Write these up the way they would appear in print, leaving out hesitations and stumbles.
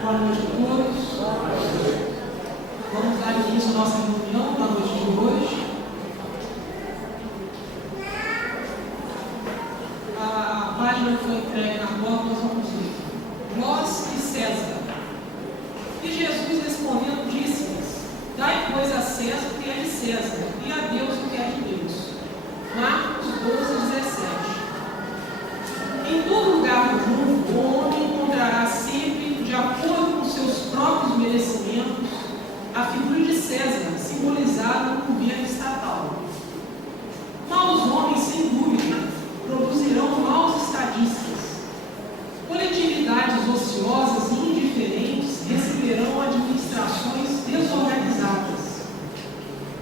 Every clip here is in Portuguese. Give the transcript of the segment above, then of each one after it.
Boa noite a todos. Vamos dar início à nossa reunião na noite de hoje. A página que foi entregue na porta, nós vamos ler. Nós e César. E Jesus respondendo disse-lhes: dai, pois, a César o que é de César, e a Deus o que é de Deus. Marcos 12:17. Em todo lugar do mundo, o homem encontrará sempre, de acordo com seus próprios merecimentos, a figura de César, simbolizada no governo estatal. Maus homens, sem dúvida, produzirão maus estadistas. Coletividades ociosas e indiferentes receberão administrações desorganizadas.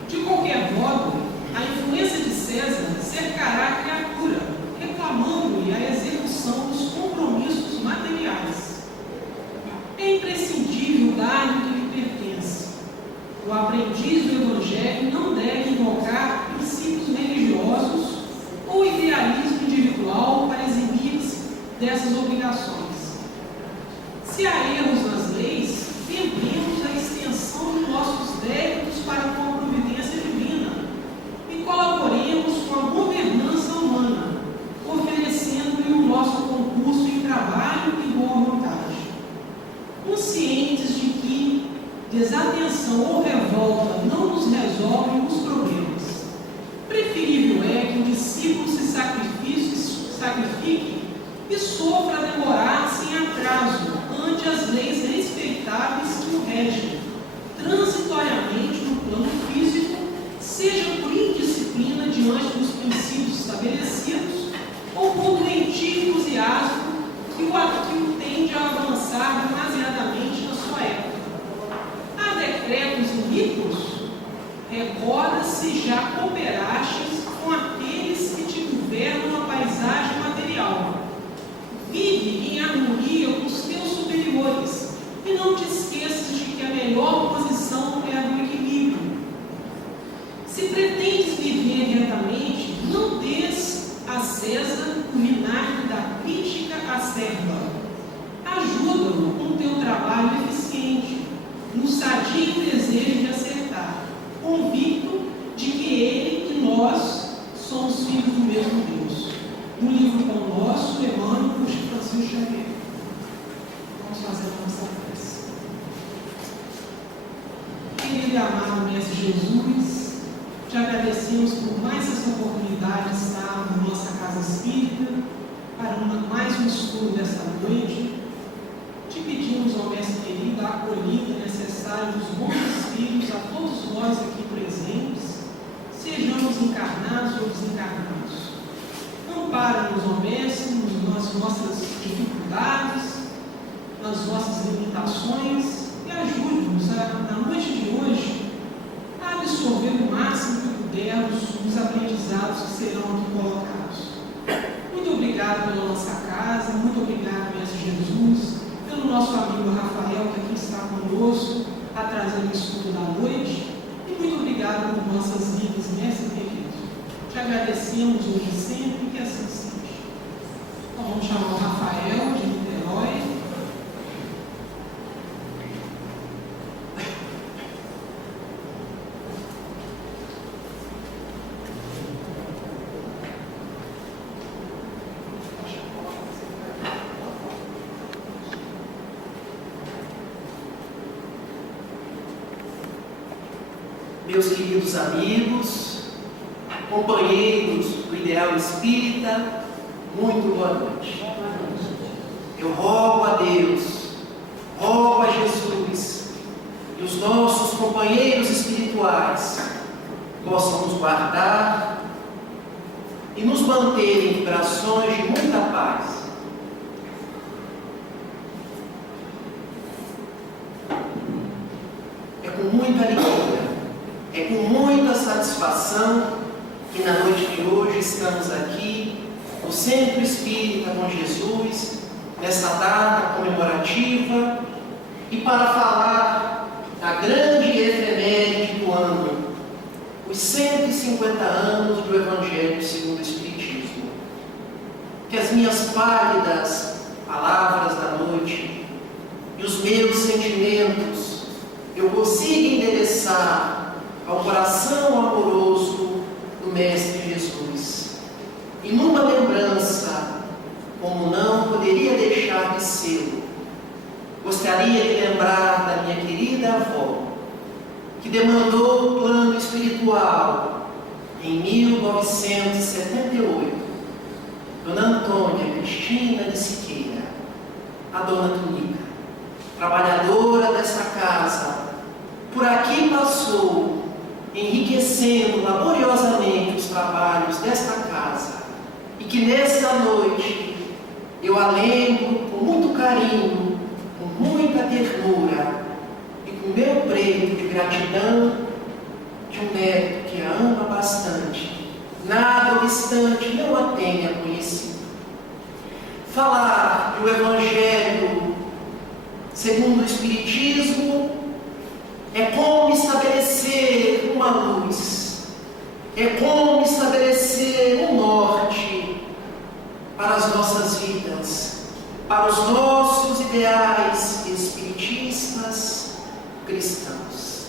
De qualquer modo, a influência de César cercará a criatura, reclamando-lhe a execução dos compromissos materiais. É imprescindível dar-lhe o que lhe pertence. O aprendiz do Evangelho não deve invocar princípios religiosos ou idealismo individual para eximir-se dessas obrigações. Se há erros nas leis, lembremos da extensão de nossos débitos para com a providência divina e colaboremos com a governança humana, oferecendo-lhe o nosso concurso em trabalho e boa vontade. Conscientes de que desatenção ou revolta não nos resolvem os problemas. Preferível é que o discípulo se sacrifique e sofra demorar sem atraso ante as leis respeitáveis que o regem, transitoriamente no plano físico, seja por indisciplina diante dos princípios estabelecidos ou por doentio entusiasmo que o tende a avançar demasiadamente na sua época. Há decretos iníquos? Recorda-se já cooperastes com aqueles que te governam a paisagem material. Vive em harmonia com os teus superiores e não te esqueças de que a melhor posição é a do equilíbrio. Se pretendes viver retamente, não des a César o vinagre da crítica acerba. Ajuda-o com o teu trabalho eficiente, no sadio desejo de acertar, convicto de que ele e nós somos filhos do mesmo Deus. No livro Pão Nosso, Emmanuel, por Francisco Xavier. Vamos fazer a nossa prece. Querido e amado Mestre Jesus, te agradecemos por mais essa oportunidade de estar na nossa casa espírita para mais um estudo desta noite. Te pedimos, ó Mestre querido, a acolhida necessária dos bons espíritos a todos nós aqui presentes, sejamos encarnados ou desencarnados. Ampara-nos, ó Mestre, nas nossas dificuldades, nas nossas limitações e ajude-nos na noite de hoje a absorver o máximo que pudermos os aprendizados que serão aqui colocados. Muito obrigado pela nossa casa, muito obrigado, Mestre Jesus, pelo nosso amigo Rafael, que aqui está conosco, a trazer o estudo da noite, e muito obrigado por nossas vidas, Mestre querido. Te agradecemos hoje e sempre, que assim seja. Então vamos chamar o Rafael de Niterói. Meus queridos amigos, companheiros do Ideal Espírita, muito boa noite. Eu rogo a Deus, rogo a Jesus e os nossos companheiros espirituais possam nos guardar e nos manter em vibrações de muita paz. É com muita alegria, é com muita satisfação que na noite de hoje estamos aqui no Centro Espírita Bom Jesus, nesta data comemorativa, e para falar da grande efeméride do ano, os 150 anos do Evangelho segundo o Espiritismo. Que as minhas pálidas palavras da noite e os meus gostaria de lembrar da minha querida avó, que demandou o plano espiritual em 1978, Dona Antônia Cristina de Siqueira, a Dona Tunica, trabalhadora desta casa, por aqui passou, enriquecendo laboriosamente os trabalhos desta casa, e que nesta noite eu a lembro com muito carinho, com muita ternura e com meu preto de gratidão de um neto que a ama bastante, nada obstante não a tenha conhecido. Falar do Evangelho segundo o Espiritismo é como estabelecer uma luz, é como estabelecer um norte para as nossas vidas, para os nossos ideais espiritistas cristãos.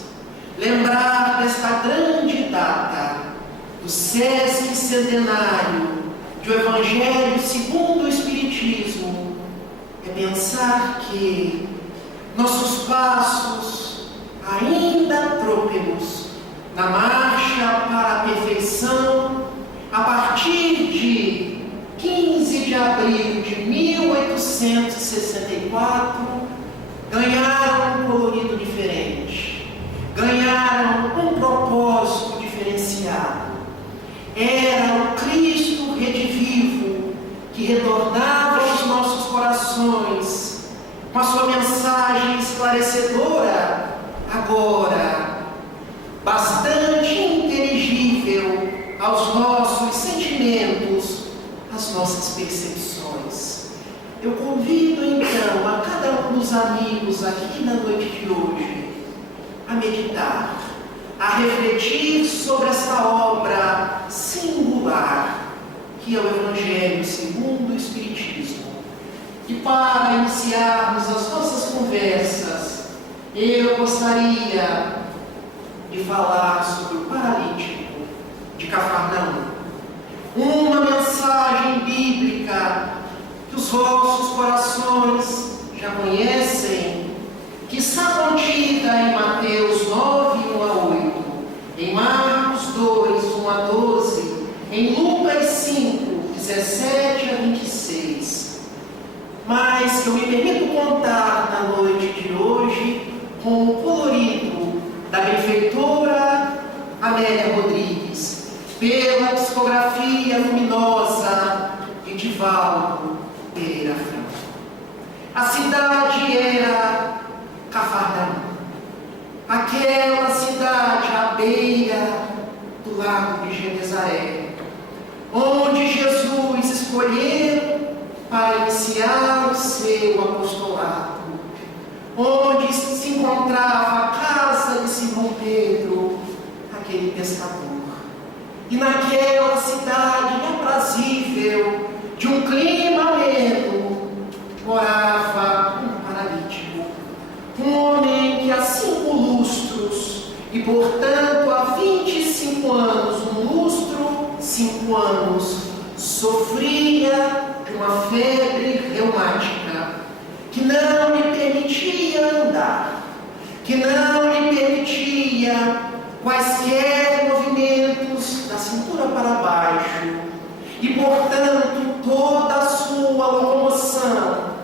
Lembrar desta grande data do Sesc Centenário do Evangelho segundo o Espiritismo é pensar que nossos passos, ainda trôpegos, na marcha para a perfeição, a partir de 15 de abril de 1864, ganharam um colorido diferente, ganharam um propósito diferenciado. Era o Cristo redivivo que retornava aos nossos corações com a sua mensagem esclarecedora, agora bastante inteligível aos nossos sentimentos, às nossas percepções. Eu convido então a cada um dos amigos aqui na noite de hoje a meditar, a refletir sobre essa obra singular que é o Evangelho segundo o Espiritismo. E para iniciarmos as nossas conversas, eu gostaria de falar sobre o paralítico de Cafarnaum. Uma mensagem bíblica que os vossos corações já conhecem, que está contida em Mateus 9, 1 a 8, em Marcos 2, 1 a 12, em Lucas 5, 17 a 26. Mas que eu me permito contar na noite de hoje com o colorido da benfeitora Amélia Rodrigues, pela psicografia luminosa de Divaldo Pereira Franco. A cidade era Cafarnaum, aquela cidade à beira do lago de Genezaré, onde Jesus escolheu para iniciar o seu apostolado, onde se encontrava a casa de Simão Pedro, aquele pescador. E naquela cidade aprazível, de um clima ameno, morava um paralítico, um homem que há 5 lustros, e portanto há 25 anos, um lustro, 5 anos, sofria de uma febre reumática, que não lhe permitia andar, que não lhe permitia quaisquer movimentos da cintura para baixo, e portanto toda a sua locomoção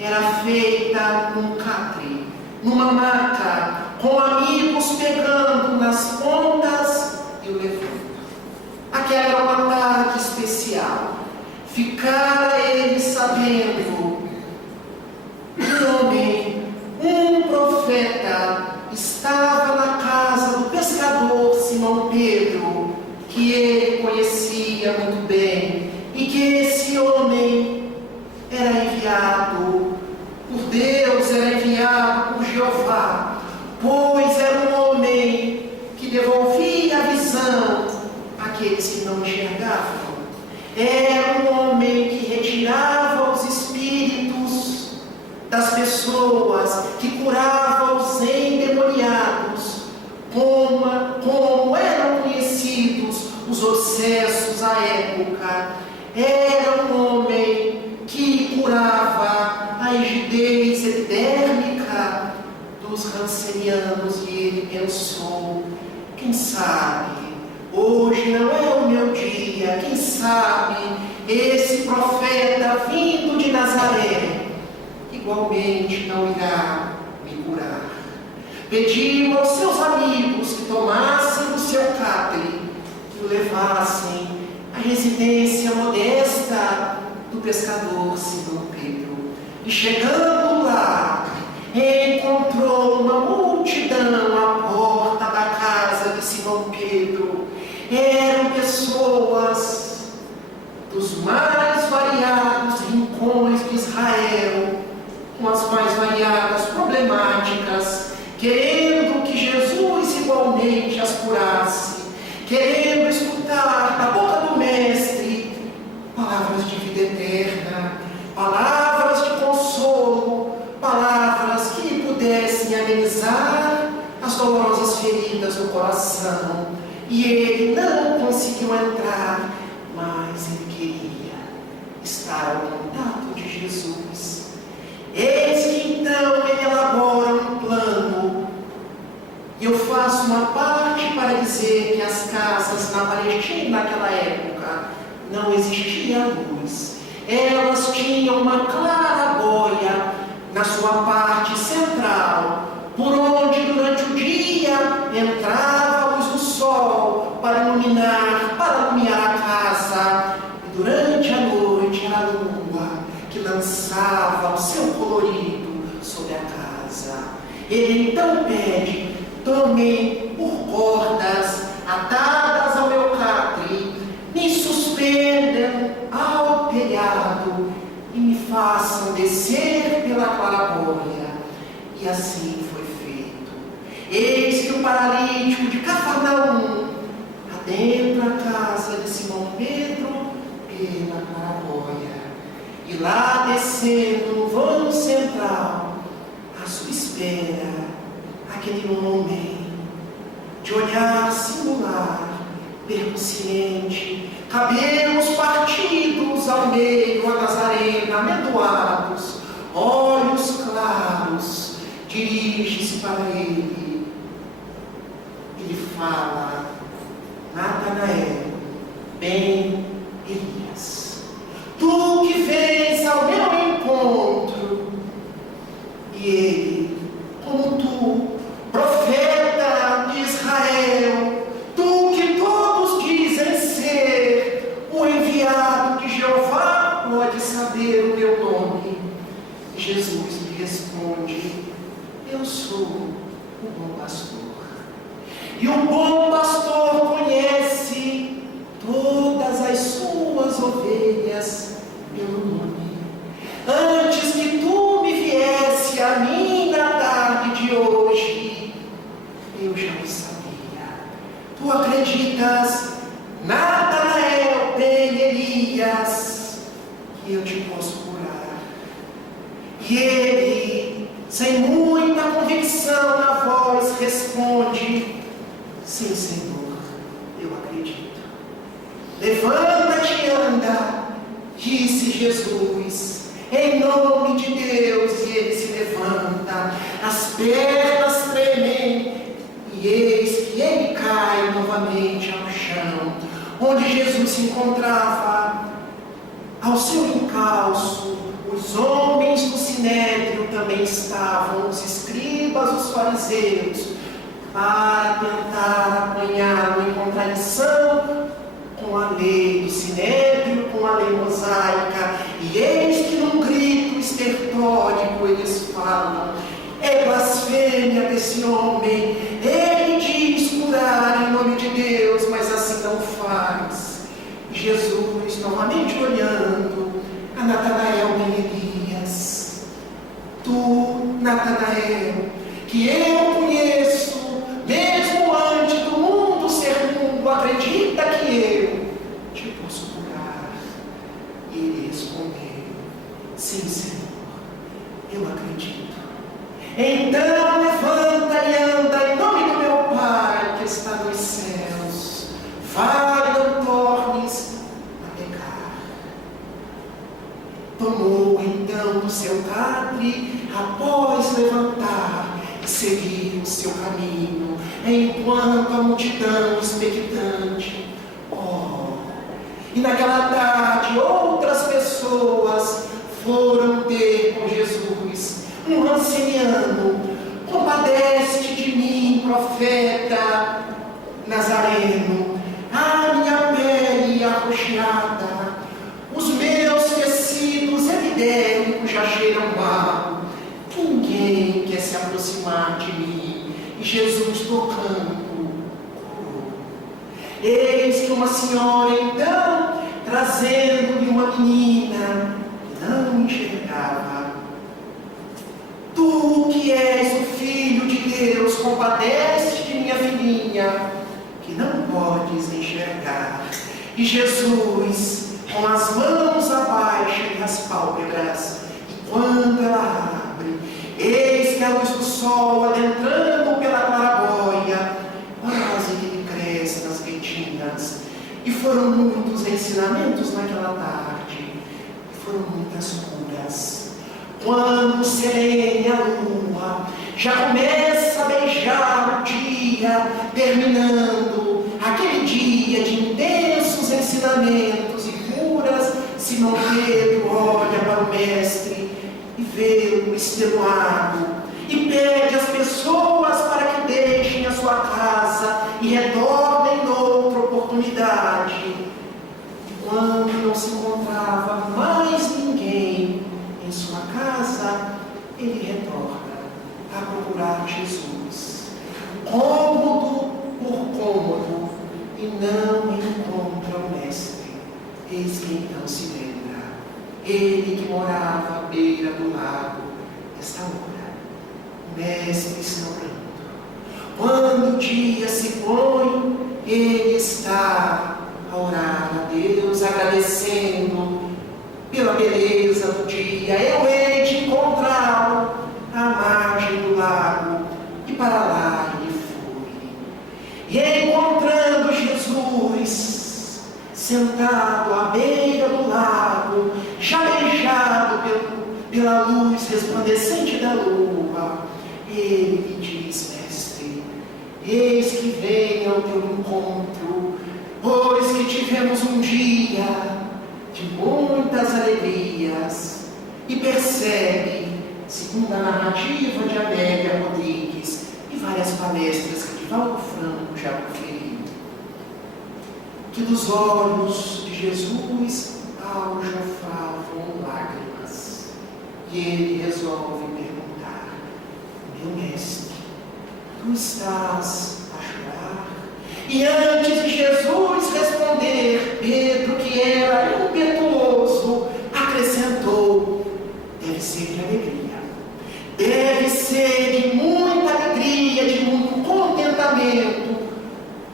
era feita num catre, numa maca, com amigos pegando nas pontas e o levando. Aquela era uma tarde especial. Ficara ele sabendo que um homem, um profeta, estava na casa do pescador Simão Pedro, que ele conhecia muito bem, e que esse homem era enviado por Deus, era enviado por Jeová, pois era um homem que devolvia a visão àqueles que não enxergavam. Era um homem que retirava os espíritos das pessoas, que curava os endemoniados, como eram conhecidos os obsessos à época. Era um homem que curava a rigidez epidérmica, 12 anos e ele pensou: quem sabe hoje não é o meu dia, quem sabe esse profeta vindo de Nazaré igualmente não irá me curar. Pediu aos seus amigos que tomassem do seu catre e o levassem à residência modesta do pescador Simão Pedro. E chegando lá, encontrou uma multidão à porta da casa de Simão Pedro. Eram pessoas dos mais variados rincões de Israel, com as mais variadas problemáticas, querendo que Jesus igualmente as curasse, querendo escutar da boca do Mestre palavras de vida eterna, palavras de consolo, palavras que pudessem amenizar as dolorosas feridas do coração. E ele não conseguiu entrar, mas ele queria estar ao contato de Jesus. Eis que então ele elabora um plano. E eu faço uma parte para dizer que as casas na Palestina naquela época não existia luz. Elas tinham uma clarabóia na sua parte central, por onde durante o dia entrava a luz do sol para iluminar a casa, e durante a noite era a lua que lançava o seu colorido sobre a casa. Ele então pede: tomem por cordas atadas ao meu catre, me suspendam ao telhado e me façam descer pela clarabóia. E assim foi feito. Eis que o paralítico de Cafarnaum adentra a casa de Simão Pedro pela clarabóia. E lá descendo no vão central, à sua espera, aquele homem de olhar singular, percussiente, cabelos partidos ao meio, a Nazarena, amendoados, olhos claros, dirige-se para ele. Ele fala: Natanael, bem Elias, tu que vens ao meu encontro. E ele: como tu, profeta de Israel, tu que todos dizem ser o enviado de Jeová, pode saber o meu nome. E Jesus lhe responde: eu sou o bom pastor. E o bom pastor conhece todas as suas ovelhas pelo nome. Antes que tu me viesse a mim na tarde de hoje, eu já o sabia. Tu acreditas, Natanael, bem Elias, que eu te posso curar? E ele, sem muita convicção na voz, responde: sim, Senhor, eu acredito. Levanta-te e anda, disse Jesus, em nome de Deus. E ele se levanta, as pernas tremem, e eis que ele cai novamente ao chão, onde Jesus se encontrava. Ao seu encalço, os homens do sinédrio também estavam, os escribas, os fariseus, para tentar apanhá-lo em contradição com a lei do sinédrio, com a lei mosaica. E eis que num grito estertórico eles falam: é blasfêmia desse homem, ele diz curar em nome de Deus, mas assim não faz. Jesus, novamente olhando a Natanael bem Elias: tu, Natanael, que eu conheço, mesmo antes do mundo ser mundo, acredita que eu te posso curar? E ele respondeu: sim, Senhor, eu acredito. Então levanta e anda em nome do meu Pai que está nos céus. Vai, não tornes a pecar. Tomou então do seu catre, após levantar, seguir o seu caminho, enquanto a multidão expectante. E naquela tarde outras pessoas foram ter com Jesus. Um anciano: compadece-te de mim, profeta Nazareno. A minha pele arroxeada, os meus tecidos epidérmicos já cheiram mal. Ninguém quer se aproximar de mim. E Jesus, tocando, curou. Eis que uma senhora, então, trazendo-lhe uma menina que não enxergava: tu que és o Filho de Deus, compadece de minha filhinha, que não podes enxergar. E Jesus, com as mãos abaixo e as pálpebras, e quando ela abre, eis que a luz do sol, adentrando pela claraboia, quase que lhe cresce nas retinas. E foram muitos ensinamentos naquela tarde, e foram muitas curas. Quando serene a lua já começa a beijar o dia, terminando aquele dia de intensos ensinamentos e curas, Simão Pedro olha para o Mestre e vê-o extenuado, e pede às pessoas para que deixem a sua casa e retornem noutra oportunidade. E quando não se encontrava mais ninguém em sua casa, ele retorna a procurar Jesus, cômodo por cômodo, e não encontra o Mestre. Eis que então se lembra, ele que morava à beira do lago, nessa hora, o Mestre está orando. Quando o dia se põe, ele está a orar a Deus, agradecendo pela beleza do dia. Eu hei de encontrá-lo à margem do lago, e para lá ele foi. E encontrando Jesus sentado à beira do lago, já beijado pela luz resplandecente da lua, ele lhe diz: Mestre, eis que venho ao teu encontro, pois que tivemos um dia de muitas alegrias. E percebe, segundo a narrativa de Amélia Rodrigues e várias palestras que Divaldo Franco já proferiu, que dos olhos de Jesus aljofavam lágrimas. E ele resolve perguntar: meu Mestre, tu estás a chorar? E antes de Jesus responder, Pedro, que era impetuoso, acrescentou: deve ser de alegria, deve ser de muita alegria, de muito contentamento.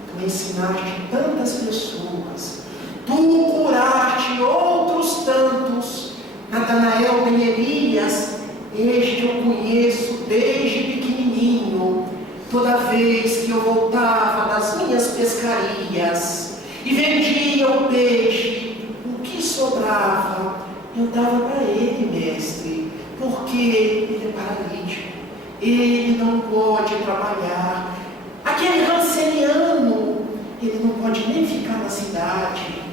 Tu ensinaste tantas pessoas, tu curaste outros tantos. Natanael ben Elias, este eu conheço desde pequenininho. Toda vez que eu voltava das minhas pescarias e vendia o peixe, o que sobrava eu dava para ele, Mestre, porque ele é paralítico, ele não pode trabalhar. Aquele ranceniano, ele não pode nem ficar na cidade,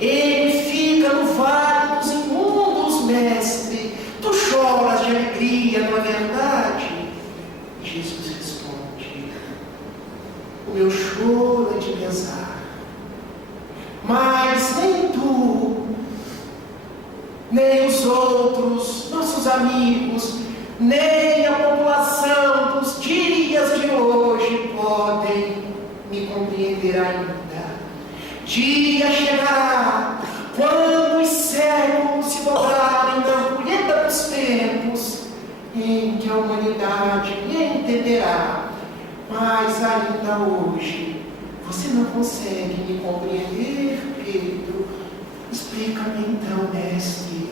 ele fica no vale dos imundos, Mestre. Tu choras de alegria, não é verdade? E Jesus responde: o meu choro é de pesar, mas nem tu, nem os outros, nossos amigos, nem a população dos dias de hoje podem me compreender ainda. Dia chegará, quando os séculos se dobrarem na ampulheta dos tempos, em que a humanidade me entenderá. Mas ainda hoje, você não consegue me compreender, Pedro? Explica-me então, Mestre,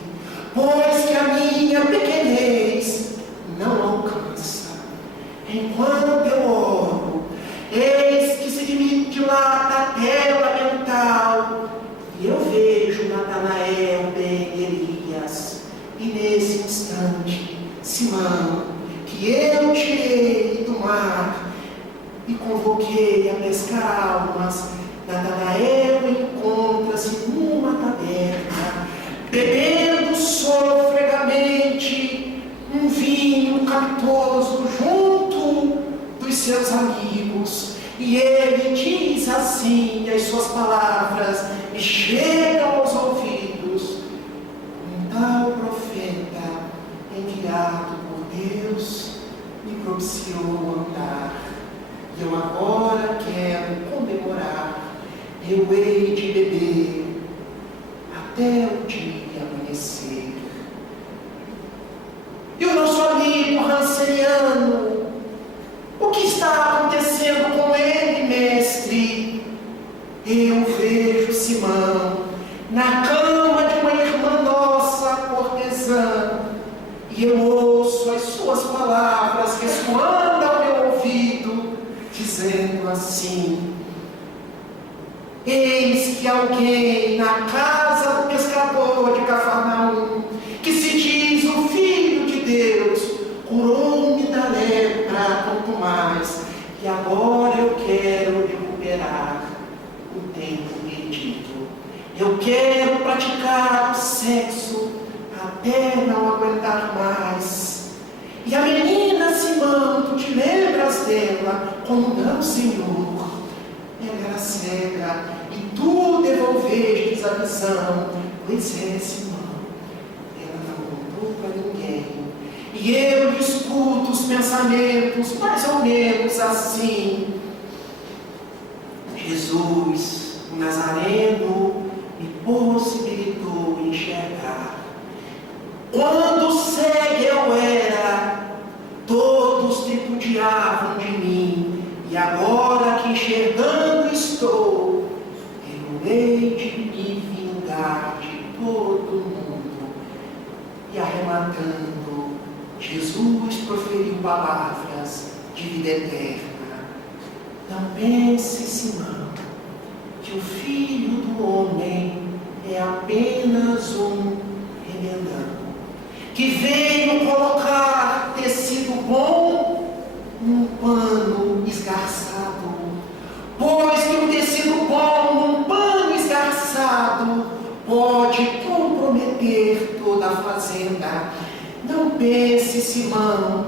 pois que a minha pequenez não alcança. Enquanto eu oro, eis que se dilata a tela mental, e eu vejo Natanael ben Elias, e nesse instante, Simão, que eu tirei do mar e convoquei a pescar almas. Natanael encontra-se numa taberna, bebendo sofregamente um vinho capitoso junto dos seus amigos. E ele diz assim, e as suas palavras me chegam aos ouvidos: um tal profeta enviado por Deus me propiciou andar. E eu agora quero comemorar. Eu hei de beber até o dia amanhecer. E o nosso amigo Ranceniano, o que está acontecendo com ele, mestre? Eu vejo Simão na cama de uma irmã nossa cortesã, e eu ouço as suas palavras ressoando ao meu ouvido, dizendo assim: eis que alguém na casa do pescador de Cafarnaum, que se diz o Filho de Deus, curou-me da lepra, quanto mais, e agora eu quero recuperar o tempo perdido. Eu quero praticar o sexo até não aguentar mais. E a menina Simão, tu te lembras dela? Como não, Senhor? Ela era cega e tu devolvestes a visão. Pois é, Simão, ela não contou para ninguém. E eu escuto os pensamentos mais ou menos assim: Jesus, o Nazareno, me possibilitou enxergar. Quando cego eu era, todos tripudiavam de mim, e agora que enxergando estou, eu hei de me vingar de todo mundo. E arrematando, Jesus proferiu palavras de vida eterna. Não pense, Simão, que o Filho do Homem é apenas um remendão, que veio colocar tecido bom num pano esgarçado. Pois que o tecido bom num pano esgarçado pode comprometer toda a fazenda. Não pense, Simão,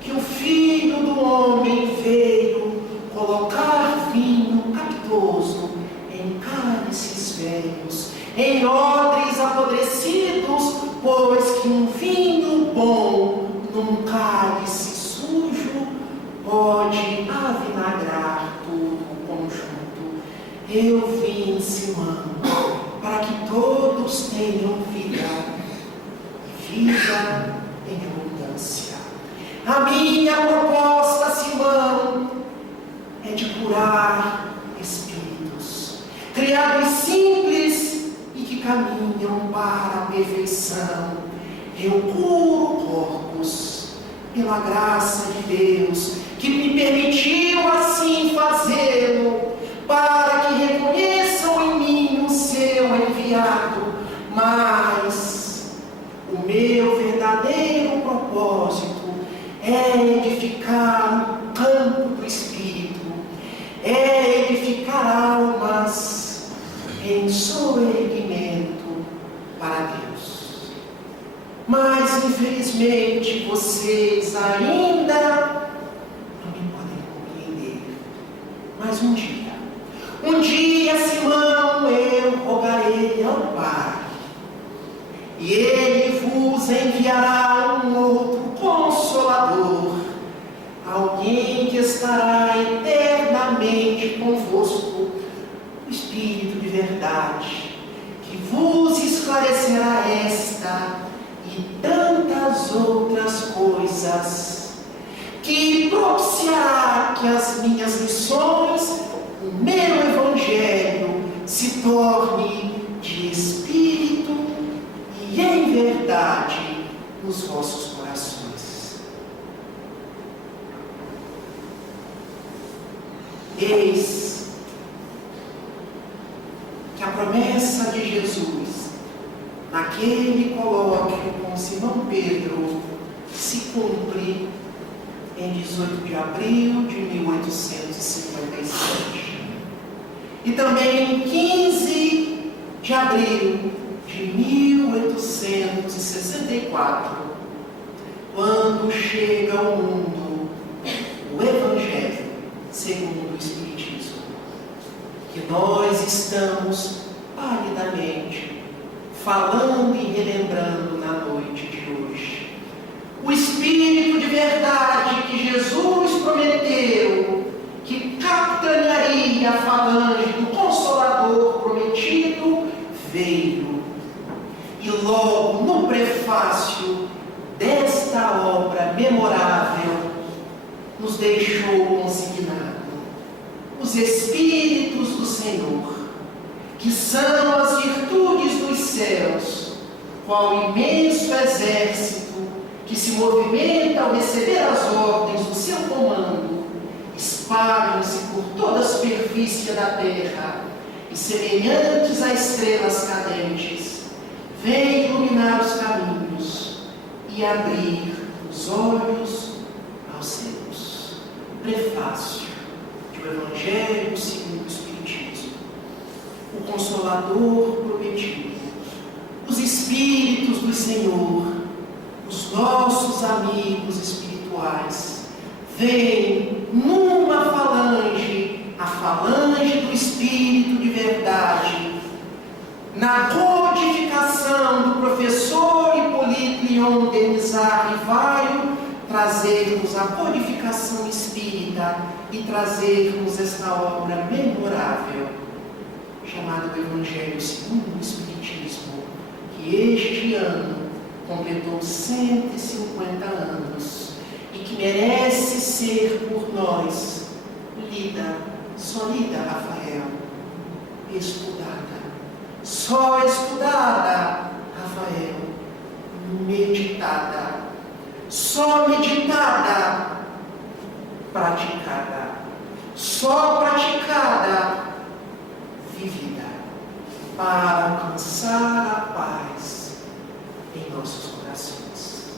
que o Filho do Homem veio colocar vinho capitoso em cálices velhos, em odres apodrecidos, pois que um vinho bom num cálice sujo pode avinagrar todo o conjunto. Eu vim, Simão, para que todos tenham vida em abundância. A minha proposta, Simão, é de curar espíritos, criados simples e que caminham para a perfeição. Eu curo corpos pela graça de Deus, que me permitiu assim fazê-lo, para que reconheçam em mim o seu enviado. Mas o meu verdadeiro propósito é edificar o campo do Espírito, é edificar almas em soerguimento para Deus. Mas infelizmente vocês ainda não me podem compreender. Mas um dia, Simão, eu rogarei ao Pai, e Ele vos enviará um outro Consolador, alguém que estará eternamente convosco, o Espírito de verdade, que vos esclarecerá esta e tantas outras coisas, que propiciará que as minhas lições, o meu Evangelho, se torne de Espírito e em verdade nos vossos corações. Eis que a promessa de Jesus naquele colóquio com Simão Pedro se cumpre em 18 de abril de 1857. E também em 15 de abril de 1864, quando chega ao mundo o Evangelho segundo o Espiritismo, que nós estamos palidamente falando e relembrando na noite de hoje. O Espírito de verdade que Jesus prometeu, que capitanearia a falange do Consolador prometido, veio. E logo no prefácio desta obra memorável, nos deixou consignado os Espíritos do Senhor, que são as virtudes dos céus, qual imenso exército que se movimenta ao receber as ordens do seu comando, espalham-se por toda a superfície da terra e, semelhantes a estrelas cadentes, vêm iluminar os caminhos e abrir os olhos aos céus. Prefácio do Evangelho segundo o Espiritismo. O Consolador prometido, os Espíritos do Senhor, os nossos amigos espirituais, vêm numa falange, a falange do Espírito de verdade, na codificação do professor Hipólito Leon Denisard Rivaio, trazermos a codificação espírita e trazermos esta obra memorável, chamada do Evangelho segundo o Espiritismo, que este ano completou 150 anos e que merece ser por nós lida, só lida, Rafael, estudada, só estudada, Rafael, meditada, só meditada, praticada, só praticada, vivida, para alcançar a paz em nossos corações.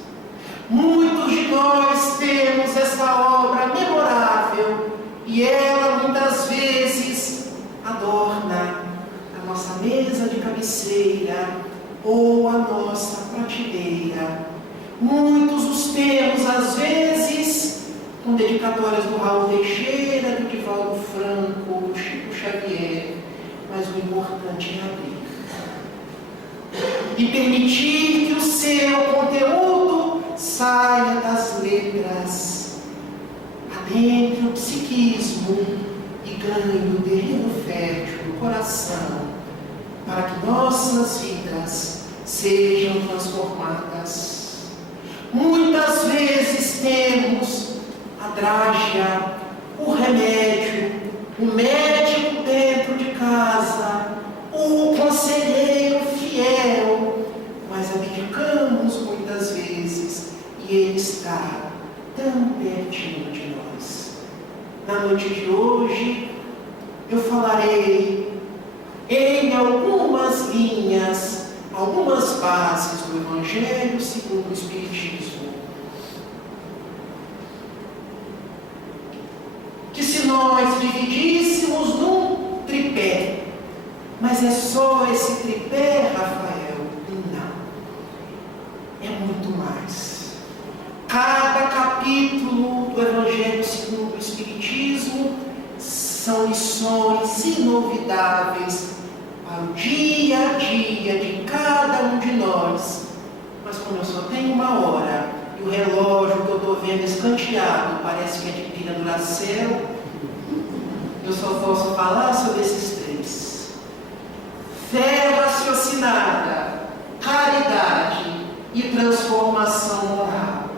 Muitos de nós temos esta obra memorável e ela muitas vezes adorna a nossa mesa de cabeceira ou a nossa prateleira. Muitos os temos, às vezes, com dedicatórias do Raul Teixeira, do Divaldo Franco, do Chico Xavier, mas o importante é abrir e permitir que o seu conteúdo saia das letras, adentre o psiquismo e ganhe o terreno fértil do coração, para que nossas vidas sejam transformadas. Muitas vezes temos a drágia, o remédio, o médico dentro de casa, o conselheiro fiel, mas abdicamos muitas vezes e ele está tão pertinho de nós. Na noite de hoje, eu falarei em algumas linhas, algumas bases do Evangelho segundo o Espiritismo, que se nós dividíssemos num tripé, mas é só esse tripé, Rafael? Não. É muito mais. Cada capítulo do Evangelho segundo o Espiritismo são lições inolvidáveis para o dia a dia de cada um de nós. Mas como eu só tenho uma hora e o relógio que eu estou vendo escanteado parece que é de pilha Duracell, eu só posso falar sobre esses três: fé raciocinada, caridade e transformação moral.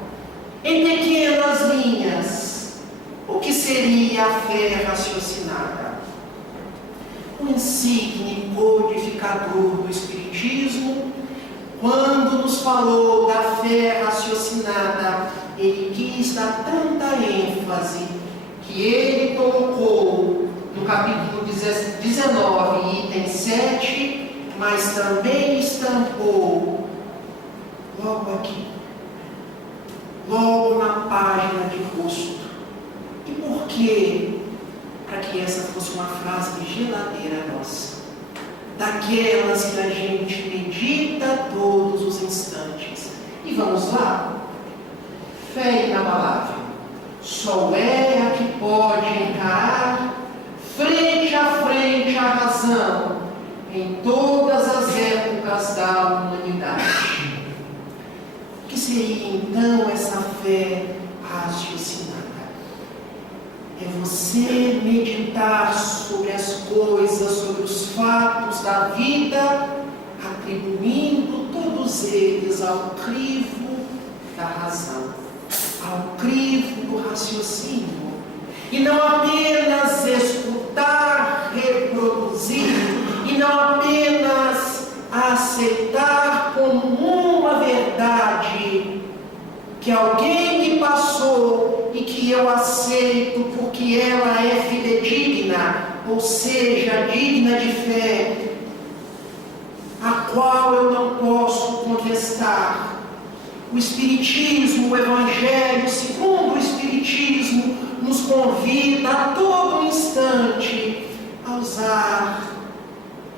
Em pequenas linhas, o que seria a fé raciocinada? O insigne codificador do Espiritismo, quando nos falou da fé raciocinada, ele quis dar tanta ênfase que ele colocou no capítulo 19, item 7, mas também estampou logo aqui, logo na página de rosto. E por quê? Para que essa fosse uma frase de geladeira nossa, daquelas que a gente medita todos os instantes. E vamos lá? Fé inabalável só é a que pode encarar frente a frente a razão em todas as épocas da humanidade. O que seria então essa fé raciocinada? É você meditar sobre as coisas, sobre os fatos da vida, atribuindo todos eles ao crivo da razão, ao crivo do raciocínio, e não apenas escutar, reproduzir, e não apenas aceitar como uma verdade que alguém me passou e que eu aceito porque ela é fidedigna, ou seja, digna de fé, a qual eu não posso contestar. O Espiritismo, o Evangelho, segundo o Espiritismo, nos convida a todo instante a usar,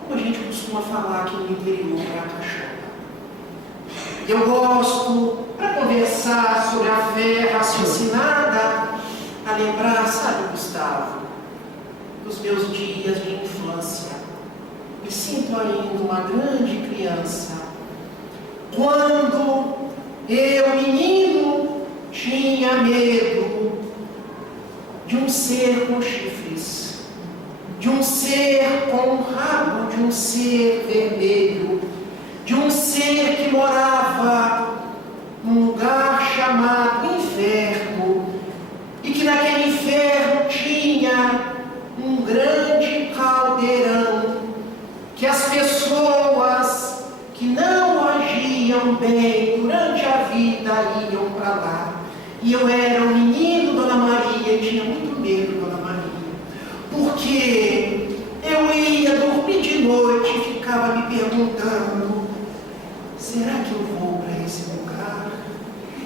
como a gente costuma falar aqui no interior, a cachola. Eu gosto, para conversar sobre a fé raciocinada, a lembrar, sabe, Gustavo, dos meus dias de infância. Me sinto ainda uma grande criança, quando eu, menino, tinha medo de um ser com chifres, de um ser com um rabo, de um ser vermelho, de um ser que morava num lugar chamado inferno, e que naquele inferno tinha um grande caldeirão, que as pessoas que não agiam bem durante a vida iam para lá. E eu era um menino, Dona Maria, e tinha muito medo, Dona Maria, porque eu ia dormir de noite e ficava me perguntando: será que eu vou para esse lugar?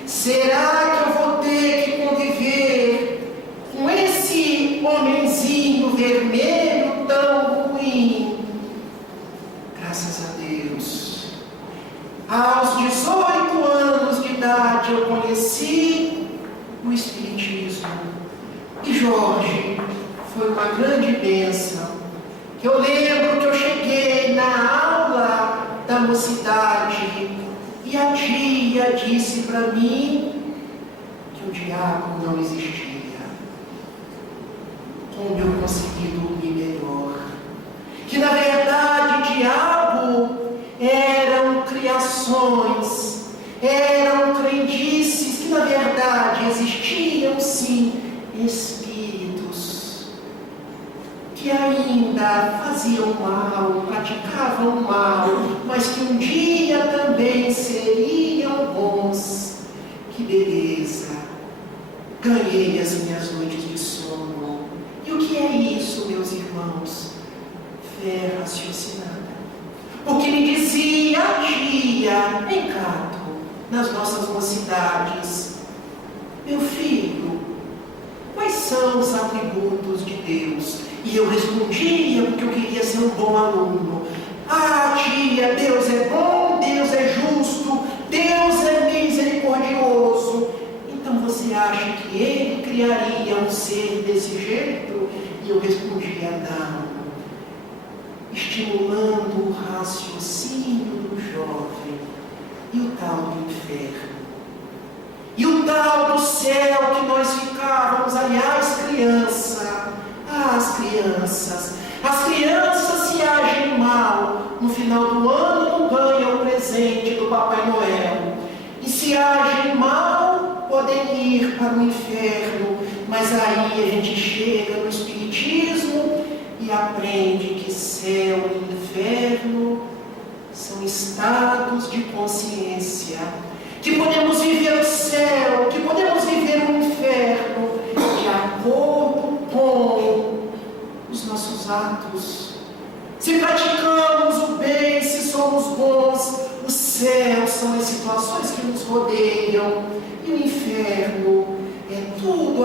Será que eu vou ter que conviver com esse homenzinho vermelho tão ruim? Graças a Deus, aos 18 anos de idade eu conheci o Espiritismo. E Jorge, foi uma grande bênção. Eu lembro que eu cheguei na aula da mocidade e a tia disse para mim que o diabo não existia. Como eu consegui dormir melhor. Que na verdade o diabo eram criações, eram crendices, que na verdade existiam sim espíritos que ainda faziam mal, praticavam mal, mas que um dia também seriam bons. Que beleza! Ganhei as minhas noites de sono. E o que é isso, meus irmãos? Fé raciocinada. Porque me dizia a tia, em Cato, nas nossas mocidades: meu filho, quais são os atributos de Deus? E eu respondia, porque eu queria ser um bom aluno: ah, tia, Deus é bom, Deus é justo, Deus é misericordioso. Então você acha que Ele criaria um ser desse jeito? E eu respondia: não. Estimulando o raciocínio do jovem. E o tal do inferno? E o tal do céu que nós ficávamos? Aliás, criança, as crianças se agem mal, no final do ano não ganham o presente do Papai Noel. E se agem mal, podem ir para o inferno. Mas aí a gente chega no Espiritismo e aprende que céu e inferno são estados de consciência, que podemos viver o céu, que podemos viver o inferno de acordo com os nossos atos. Se praticamos o bem, se somos bons, o céu são as situações que nos rodeiam, e o inferno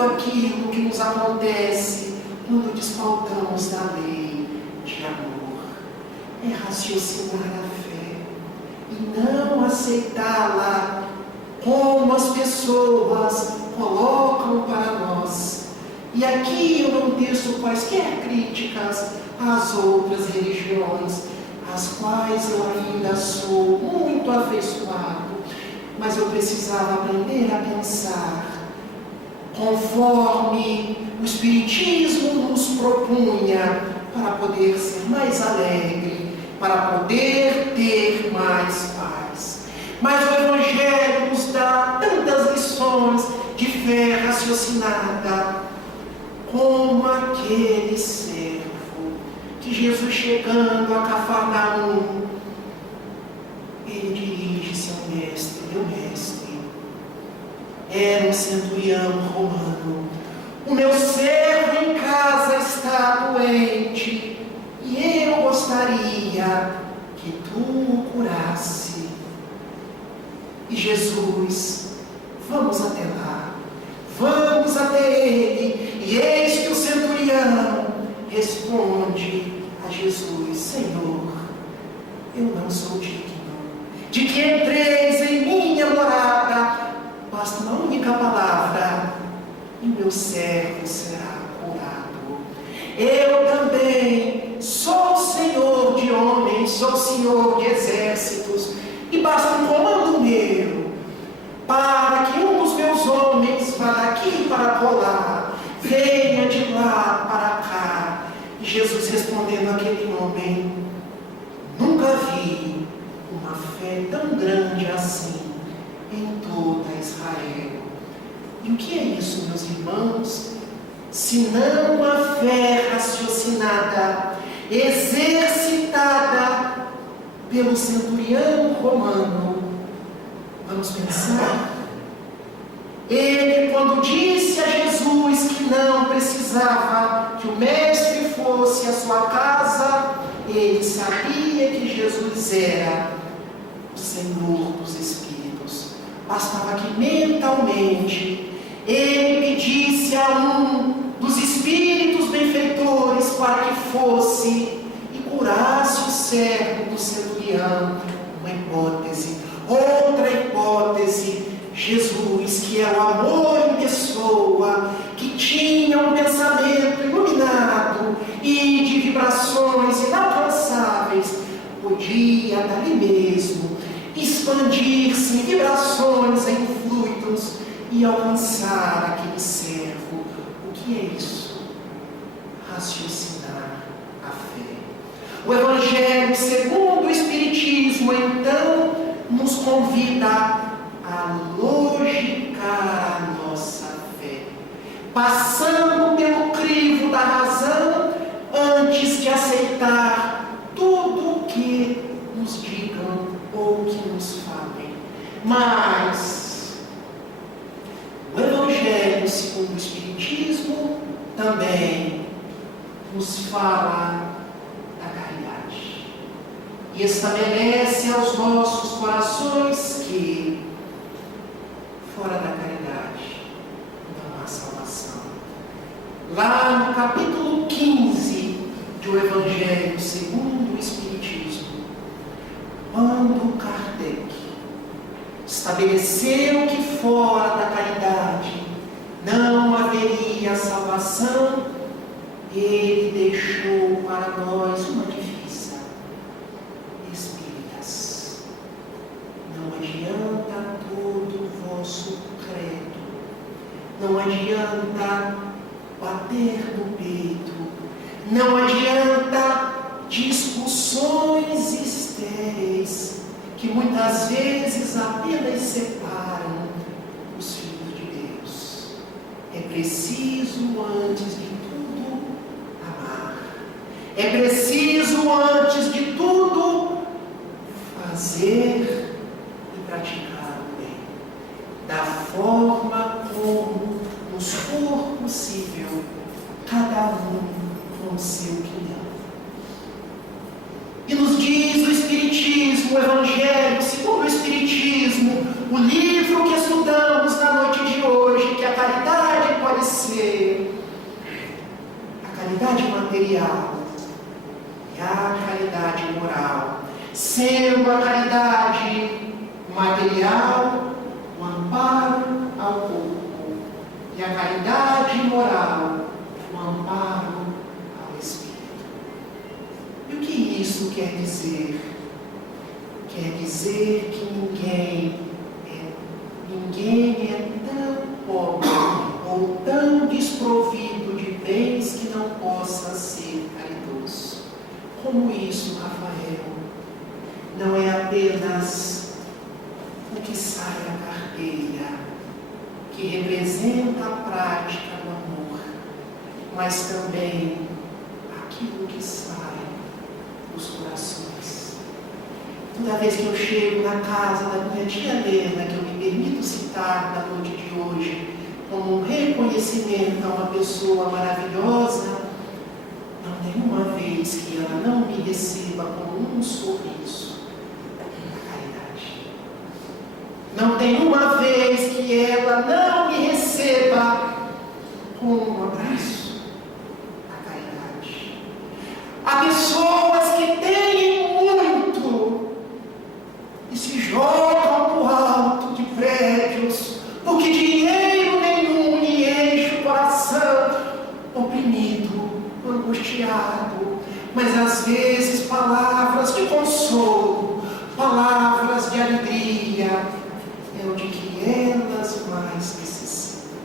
aquilo que nos acontece quando desfaltamos da lei de amor. É raciocinar a fé e não aceitá-la como as pessoas colocam para nós. E aqui eu não teço quaisquer críticas às outras religiões, às quais eu ainda sou muito afeiçoado, mas eu precisava aprender a pensar conforme o Espiritismo nos propunha, para poder ser mais alegre, para poder ter mais paz. Mas o Evangelho nos dá tantas lições de fé raciocinada, como aquele servo que Jesus, chegando a Cafarnaum, ele dirige-se ao mestre: meu mestre, era um centurião romano, o meu servo em casa está doente, e eu gostaria que tu o curasse. E Jesus: vamos até lá, vamos até ele. E eis que o centurião responde a Jesus: Senhor, eu não sou digno de que entreis em minha morada, basta uma única palavra e meu servo será curado. Eu também sou senhor de homens, sou senhor de exércitos, e basta um comando meu para que um dos meus homens vá daqui para colar, venha de lá para cá. E Jesus respondendo àquele homem: nunca vi uma fé tão grande assim em toda Israel. E o que é isso, meus irmãos? Senão uma fé raciocinada, exercitada pelo centurião romano. Vamos pensar? Ele, quando disse a Jesus que não precisava que o mestre fosse à sua casa, ele sabia que Jesus era o Senhor dos Espíritos. Bastava que mentalmente ele pedisse a um dos espíritos benfeitores para que fosse e curasse o servo do centurião. Uma hipótese. Outra hipótese: Jesus, que era o amor em pessoa, que tinha um pensamento iluminado e de vibrações inalcançáveis, podia dali mesmo expandir-se em vibrações, em fluidos, e alcançar aquele servo. O que é isso? Raciocinar a fé. O Evangelho segundo o Espiritismo, então, nos convida a logicar a nossa fé, passando pelo crivo da razão antes de aceitar tudo o que nos digam ou que nos falem. Mas o Evangelho segundo o Espiritismo também nos fala da caridade e estabelece aos nossos corações que fora da caridade não há salvação. Lá no capítulo 15 do Evangelho segundo o Espiritismo, quando Kardec estabeleceu que fora da caridade não haveria salvação, ele deixou para nós uma divisa: espíritas, não adianta todo o vosso credo, não adianta bater no peito, não adianta discussões estéreis, que muitas vezes apenas separam os filhos de Deus. É preciso, antes de tudo, amar. É preciso, antes de tudo, fazer e praticar o bem, da forma como nos for possível, cada um com o seu quinhão. E nos diz o Espiritismo, o Evangelho segundo o Espiritismo, o livro que estudamos na noite de hoje, que a caridade pode ser material e a caridade moral, sendo a caridade material o amparo ao corpo e a caridade moral o amparo ao espírito. E o que isso quer dizer? Quer dizer que ninguém é tão pobre ou tão desprovido de bens que não possa ser caridoso. Como isso, Rafael? Não é apenas o que sai da carteira, que representa a prática do amor, mas também aquilo que sai dos corações. Toda vez que eu chego na casa da minha tia Helena, que eu me permito citar na noite de hoje, como um reconhecimento a uma pessoa maravilhosa, não tem uma vez que ela não me receba com um sorriso da caridade. Não tem uma vez que ela não me receba com um abraço da caridade. Há pessoas que têm muito e se jogam pro alto de prédios, porque dinheiro nenhum lhe enche o coração, oprimido, angustiado, mas às vezes palavras de consolo, palavras de alegria, é o de que elas mais necessitam.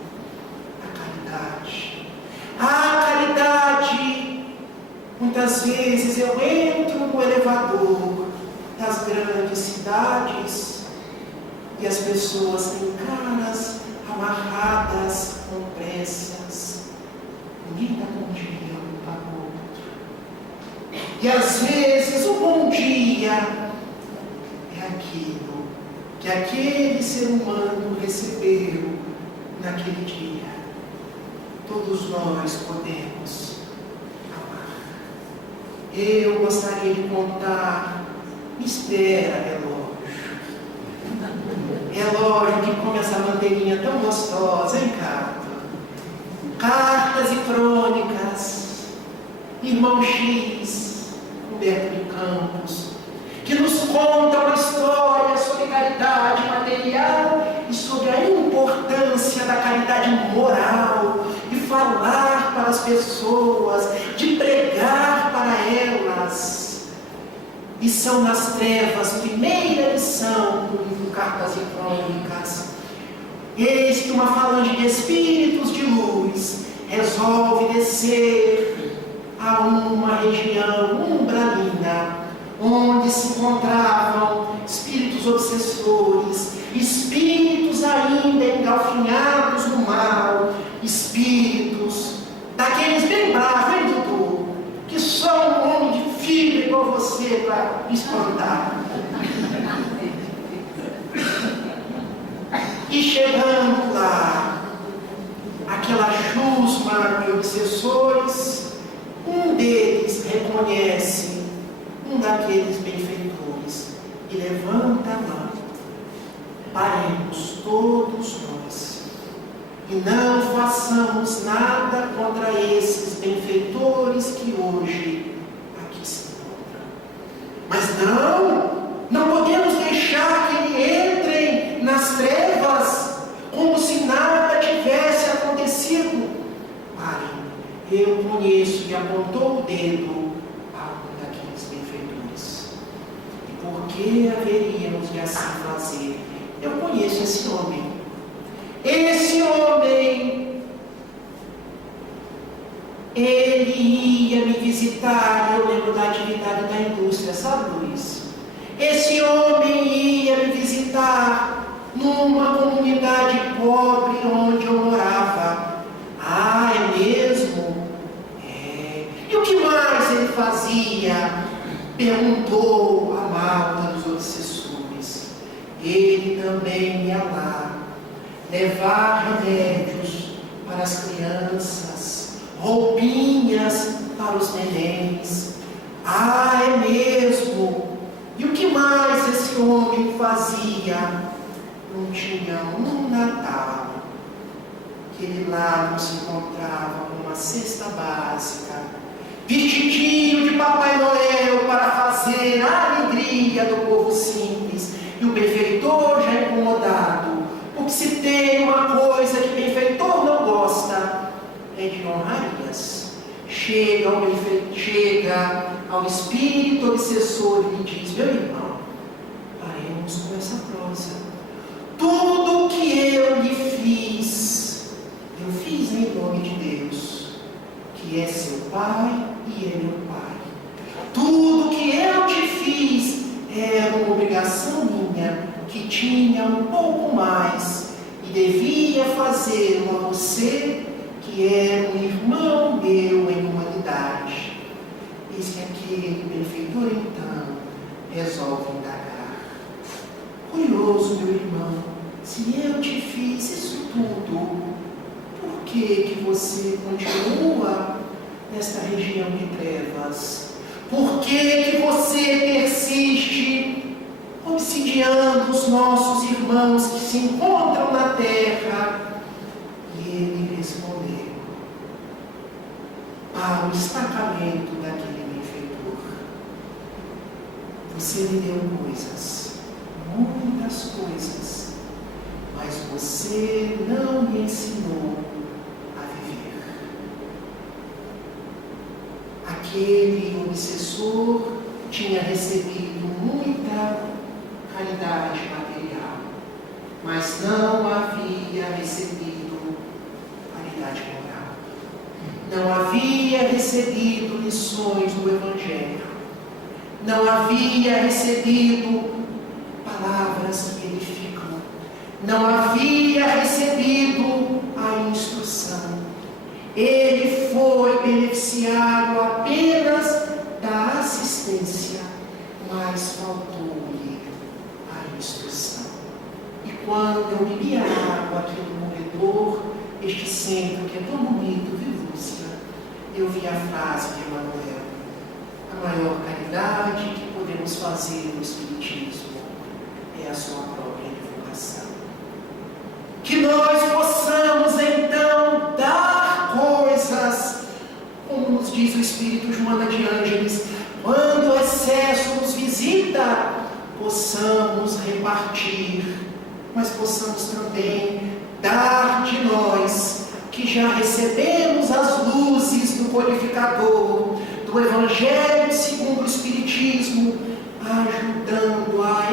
A caridade, muitas vezes eu entro no elevador das grandes cidades e as pessoas têm caras amarradas com pressas, ninguém dá bom dia um para o outro. E às vezes o bom dia é aquilo que aquele ser humano recebeu naquele dia. Todos nós podemos amar. Eu gostaria de contar, me espera, relógio que come essa manteiginha tão gostosa, hein, Cato? Cartas e crônicas, Irmão X, Humberto de Campos, que nos conta uma história sobre caridade material e sobre a importância da caridade moral, de falar para as pessoas, de pregar para elas. Lição das Trevas, primeira lição do livro Cartas e Crônicas. Eis que uma falange de espíritos de luz resolve descer a uma região umbralina, onde se encontravam espíritos obsessores, espíritos ainda engalfinhados no mal, espíritos daqueles bem bravos, hein, Dudu? Que só um homem de fibra igual você para espantar. E chegando lá, aquela chusma de obsessores, um deles reconhece um daqueles benfeitores e levanta a mão. Paremos todos nós e não façamos nada contra esses benfeitores que hoje aqui se encontram. Mas não podemos deixar que eles entrem nas trevas como se nada tivesse acontecido. Parem, eu conheço e apontou o dedo a um daqueles benfeitores. E por que haveríamos de assim fazer? Eu conheço esse homem. Esse homem, ele ia me visitar, eu lembro da atividade da indústria, sabe, Luiz? Esse homem ia me visitar numa comunidade pobre onde eu morava. Ah, é mesmo? É. E o que mais ele fazia? Perguntou a malta dos obsessores. Ele também ia lá levar remédios para as crianças, roupinhas para os nenéns. Ah, é mesmo? E o que mais esse homem fazia? Não tinha um Natal que ele lá não se encontrava com uma cesta básica vestidinho de Papai Noel para fazer a alegria do povo simples. E o benfeitor já incomodado, porque se tem uma coisa que o benfeitor não gosta, é de honrarias. Chega ao espírito obsessor e lhe diz: meu irmão, paremos com essa prosa. Tudo que eu lhe fiz, eu fiz em nome de Deus, que é seu Pai e é meu Pai. Tudo que eu te fiz era uma obrigação minha, que tinha um pouco mais, e devia fazer a você, que era um irmão meu em humanidade. Eis que aquele benfeitor então resolve indagar: curioso, meu irmão, se eu te fiz isso tudo, por que você continua nesta região de trevas? Por que você persiste obsidiando os nossos irmãos que se encontram na terra? E ele respondeu: para o destacamento daquele benfeitor. Você me deu coisas, muitas coisas, mas você não me ensinou a viver. Aquele obsessor tinha recebido muita caridade material, mas não havia recebido caridade moral. Não havia recebido lições do Evangelho. Não havia recebido palavras que edificam. Não havia recebido a instrução. Ele foi beneficiado apenas da assistência, mas faltou-lhe a instrução. E quando eu bebi a água aqui no morredor, este centro que é tão bonito, viu, Lúcia? Eu vi a frase de Emmanuel: a maior caridade que podemos fazer no Espiritismo é a sua própria divulgação. Que nós possamos então dar coisas, como nos diz o Espírito Joana de Ângeles, quando o excesso nos visita, possamos repartir, mas possamos também dar de nós, que já recebemos as luzes do codificador, do Evangelho segundo o Espiritismo, ajudando a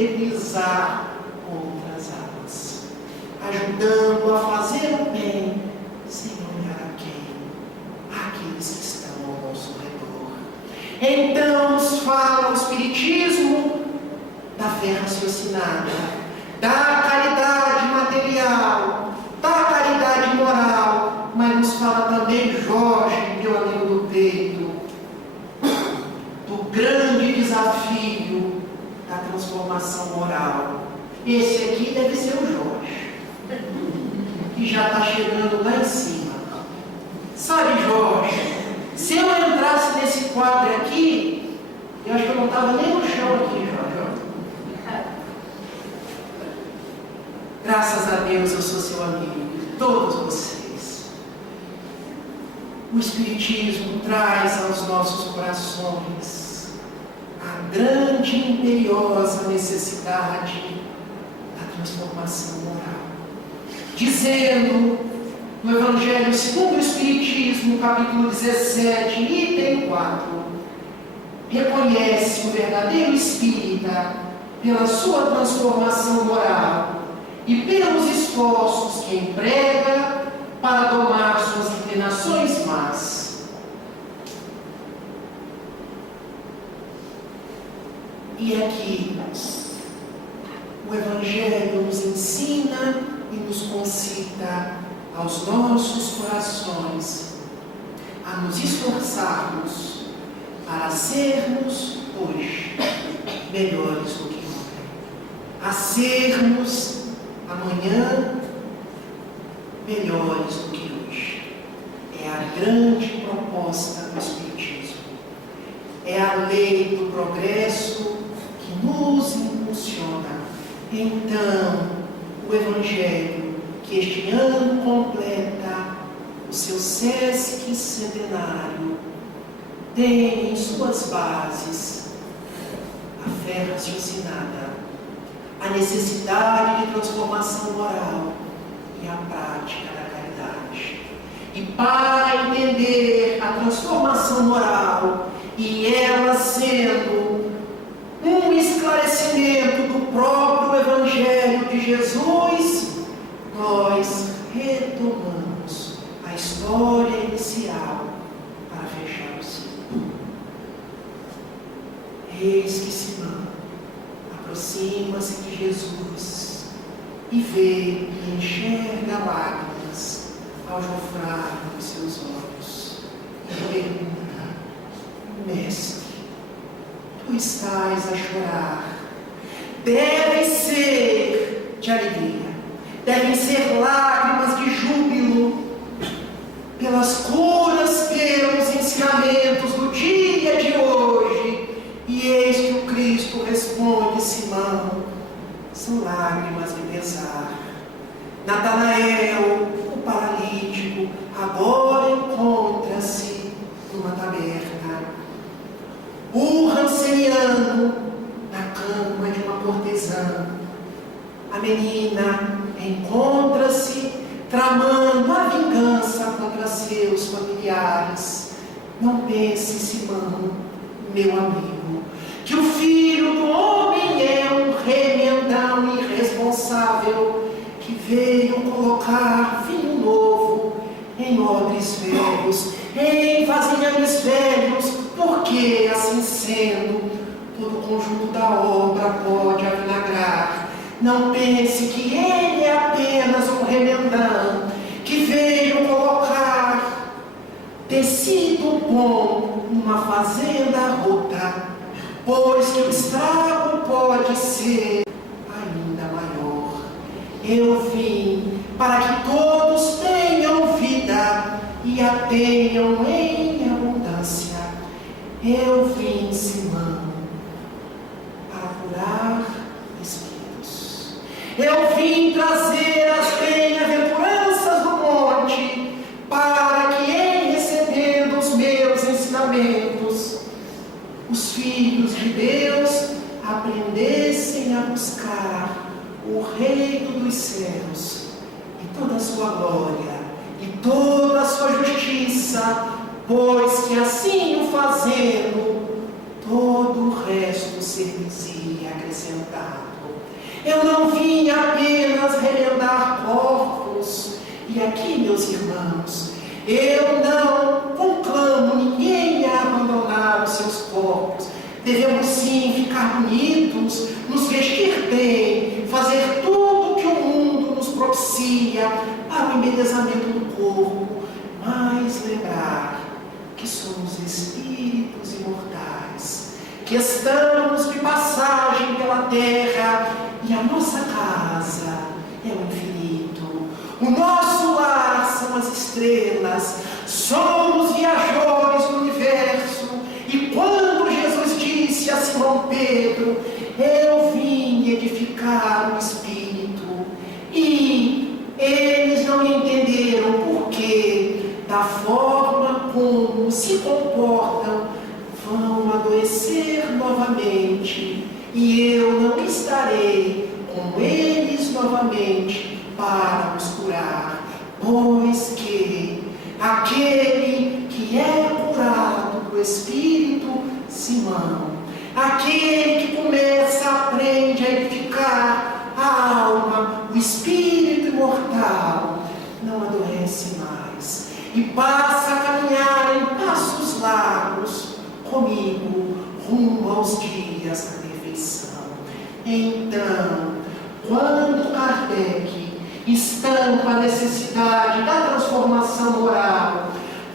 evangelizar outras almas, ajudando a fazer o bem, sem olhar a quem? Aqueles que estão ao nosso redor. Então nos fala o Espiritismo da fé raciocinada, da caridade material, da caridade moral, mas nos fala também, Jorge, meu amigo do peito, do grande desafio da transformação moral. Esse aqui deve ser o Jorge, que já está chegando lá em cima. Sabe, Jorge, se eu entrasse nesse quadro aqui, eu acho que eu não estava nem no chão aqui, Jorge. Graças a Deus eu sou seu amigo, de todos vocês. O Espiritismo traz aos nossos corações a grande e imperiosa necessidade da transformação moral. Dizendo no Evangelho segundo o Espiritismo, capítulo 17, item 4, reconhece o verdadeiro espírita pela sua transformação moral e pelos esforços que emprega para domar suas inclinações más. E aqui, o Evangelho nos ensina e nos concita aos nossos corações a nos esforçarmos para sermos hoje melhores do que ontem, a sermos amanhã melhores do que hoje. É a grande proposta do Espiritismo. É a lei do progresso que nos impulsiona. Então, o Evangelho, que este ano completa os seu SESC centenário tem em suas bases a fé raciocinada, a necessidade de transformação moral e a prática da caridade. E para entender a transformação moral e ela sendo um esclarecimento do próprio Evangelho de Jesus, nós retomamos a história inicial para fechar o ciclo. Eis que Simão aproxima-se de Jesus e vê e enxerga lágrimas ao jorrar dos seus olhos e pergunta: Mestre, tu estás a chorar? Deve ser de alegria, devem ser lágrimas de júbilo pelas curas, pelos ensinamentos do dia de hoje. E eis que o Cristo responde: Simão, são lágrimas de pesar. Natanael, o paralítico, agora encontra-se numa taberna. O ranceniano na cama de uma cortesã. A menina encontra-se tramando a vingança contra seus familiares. Não pense, Simão, meu amigo, que o filho do homem é um remendão irresponsável que veio colocar vinho novo em odres velhos, em vasilhames velhos, porque, assim sendo, todo o conjunto da obra pode avinagrar. Não pense que ele é apenas um remendão que veio colocar tecido bom numa fazenda rota, pois que o estrago pode ser ainda maior. Eu vim para que todos tenham vida e a tenham em abundância. Eu vim, Simão, para curar espíritos. Eu vim trazer as bem-aventuranças do monte, para que, em recebendo os meus ensinamentos, os filhos de Deus aprendessem a buscar o reino dos céus e toda a sua glória e toda a sua justiça, pois que assim o fazendo, todo o resto ser-lhes-ia acrescentado. Eu não vim apenas remendar corpos, e aqui, meus irmãos, eu não conclamo ninguém a abandonar os seus corpos. Devemos sim ficar bonitos, nos vestir bem, fazer tudo que o mundo nos propicia para o embelezamento do corpo, mas lembrar que somos espíritos imortais, que estamos de passagem pela terra e a nossa casa é o infinito. O nosso lar são as estrelas, somos viajores do universo. E quando Jesus disse a Simão Pedro: eu vim edificar o espírito, e eles não entenderam porque, da forma como se comportam, vão adoecer novamente, e eu não estarei com eles novamente para os curar, pois que aquele que é curado do Espírito, Simão, aquele que começa, aprende a edificar a alma, o espírito imortal, não adoece mais e passa a caminhar em passos largos comigo rumo aos dias da perfeição. Então, quando Kardec estampa a necessidade da transformação moral,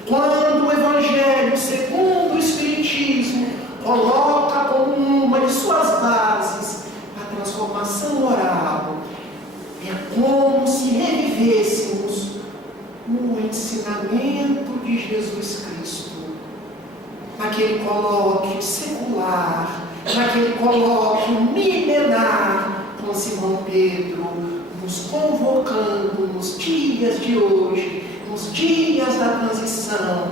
quando o Evangelho segundo o Espiritismo coloca como uma de suas bases a transformação moral, é como se revivêssemos o ensinamento de Jesus Cristo, naquele colóquio secular, naquele colóquio milenar com Simão Pedro, nos convocando nos dias de hoje, nos dias da lição,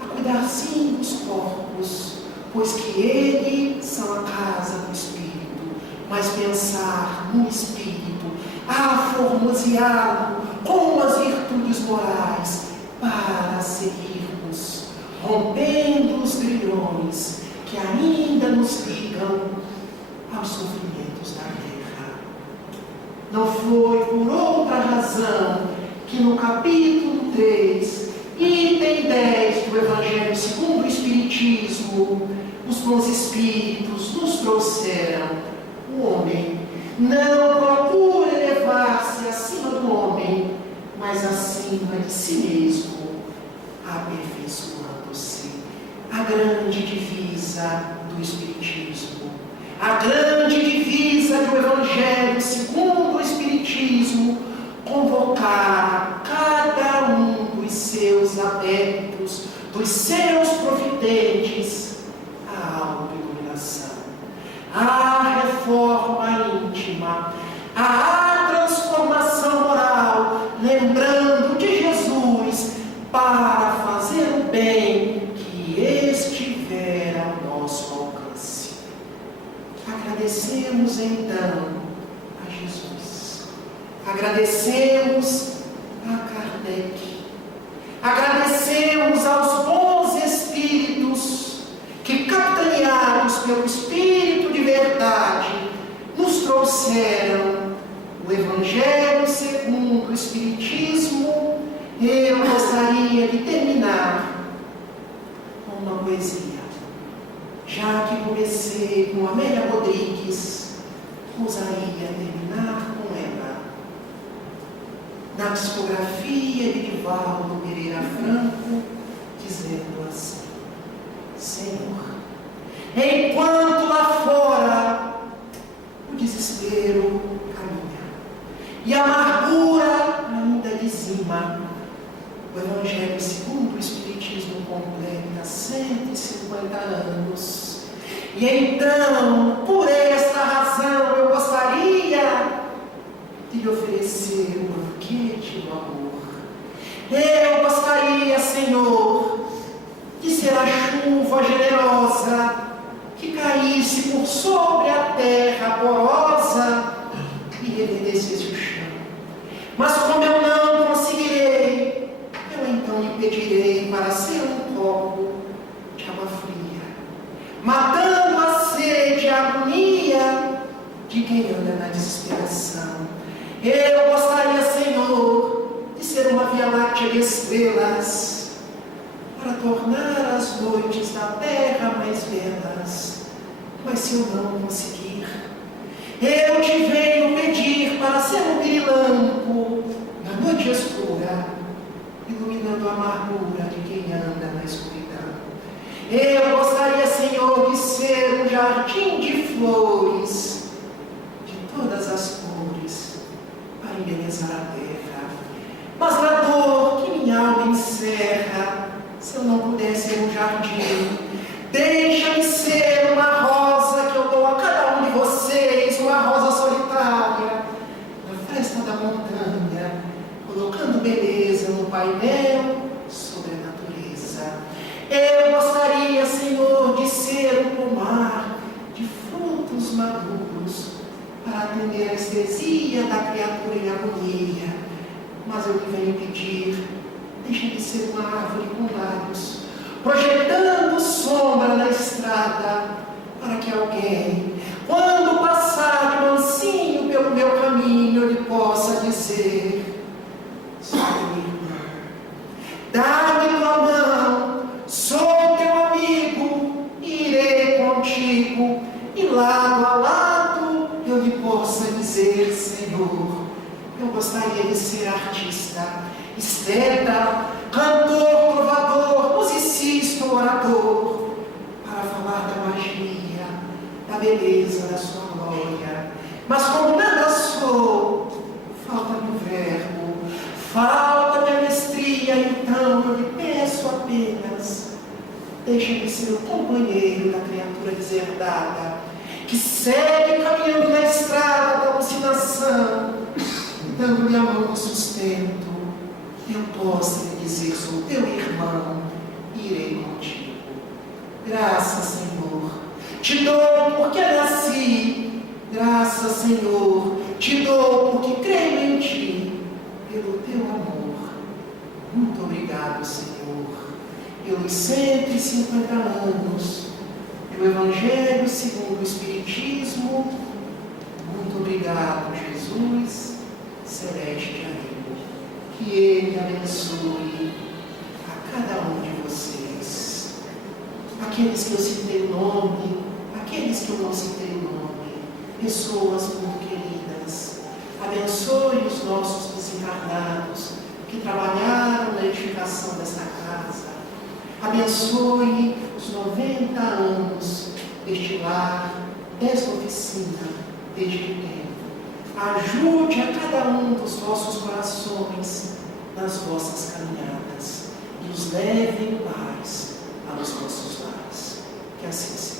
a cuidar sim dos corpos, pois que eles são a casa do Espírito, mas pensar no Espírito, a formoseá-lo com as virtudes morais, para seguirmos, rompendo os grilhões que ainda nos ligam aos sofrimentos da terra. Não foi por outra razão que no capítulo 3, item 10 do Evangelho segundo o Espiritismo, os bons Espíritos nos trouxeram: o homem não procura elevar-se acima do homem, mas acima de si mesmo, aperfeiçoando-se. A grande divisa do Espiritismo, a grande divisa do Evangelho segundo o Espiritismo, convocar cada um dos seus adeptos, dos seus profitentes, à autoiluminação, à reforma íntima, à transformação moral, lembrando de Jesus, para fazer o bem que estiver ao nosso alcance. Agradecemos então a Jesus, agradecemos a Kardec, agradecemos aos bons Espíritos que, capitaneados pelo Espírito de verdade, nos trouxeram o Evangelho segundo o Espiritismo. Eu gostaria de terminar com uma poesia. Já que comecei com Amélia Rodrigues, gostaria de terminar com ela. Na psicografia de Divaldo Pereira Franco, dizendo assim: Senhor, enquanto lá fora o desespero caminha e a amargura ainda dizima, o Evangelho segundo o Espiritismo completa 150 anos. E então, por esta razão, eu gostaria de lhe oferecer um banquete do amor. Eu gostaria, Senhor, de ser a chuva generosa que caísse por sobre a terra porosa e reverdecer o chão. Mas como eu não conseguirei, eu então lhe pedirei para ser um copo de água fria, matando a sede e a agonia de quem anda na desesperação. Eu gostaria, Senhor, de ser uma via láctea de estrelas, para tornar as noites da terra mais belas. Mas se eu não conseguir, eu te venho pedir para ser um pirilampo na noite escura, iluminando a amargura de quem anda na escuridão. Eu gostaria, Senhor, de ser um jardim de flores, de todas as cores, para embelezar a terra. Mas na dor que minha alma encerra, se eu não puder ser um jardim, deixa-me ser uma rosa que eu dou a cada um de vocês, uma rosa solitária, na festa da montanha, colocando beleza no painel sobre a natureza. Eu gostaria, Senhor, de ser um pomar de frutos maduros, para atender a estesia da criatura em agonia. Mas eu lhe venho pedir, deixa de ser uma árvore com lábios, projetando sombra na estrada, para que alguém, quando passar de mansinho pelo meu caminho, eu lhe possa dizer: sou teu irmão, dá-me tua mão, sou teu amigo, irei contigo, e lado a lado eu lhe possa dizer: Senhor, eu gostaria de ser artista, esteta, cantor, trovador, musicista, orador, para falar da magia, da beleza da sua glória. Mas como nada sou, falta-me o verbo, falta-me a mestria, então eu lhe peço apenas: deixa-me ser o companheiro da criatura deserdada, que segue caminhando na estrada da alucinação, dando-lhe a mão do sustento, eu possa lhe dizer: sou teu irmão, irei contigo. Graças, Senhor, te dou porque nasci. Graças, Senhor, te dou porque creio em ti, pelo teu amor. Muito obrigado, Senhor, pelos 150 anos do Evangelho segundo o Espiritismo. Muito obrigado, Jesus, celeste amigo. Que Ele abençoe a cada um de vocês. Aqueles que eu citei o nome, aqueles que eu não citei o nome, pessoas muito queridas. Abençoe os nossos desencarnados que trabalharam na edificação desta casa. Abençoe os 90 anos deste lar, desta oficina, deste tempo. Ajude a cada um dos vossos corações nas vossas caminhadas e os leve em paz aos vossos lares. Que assim seja.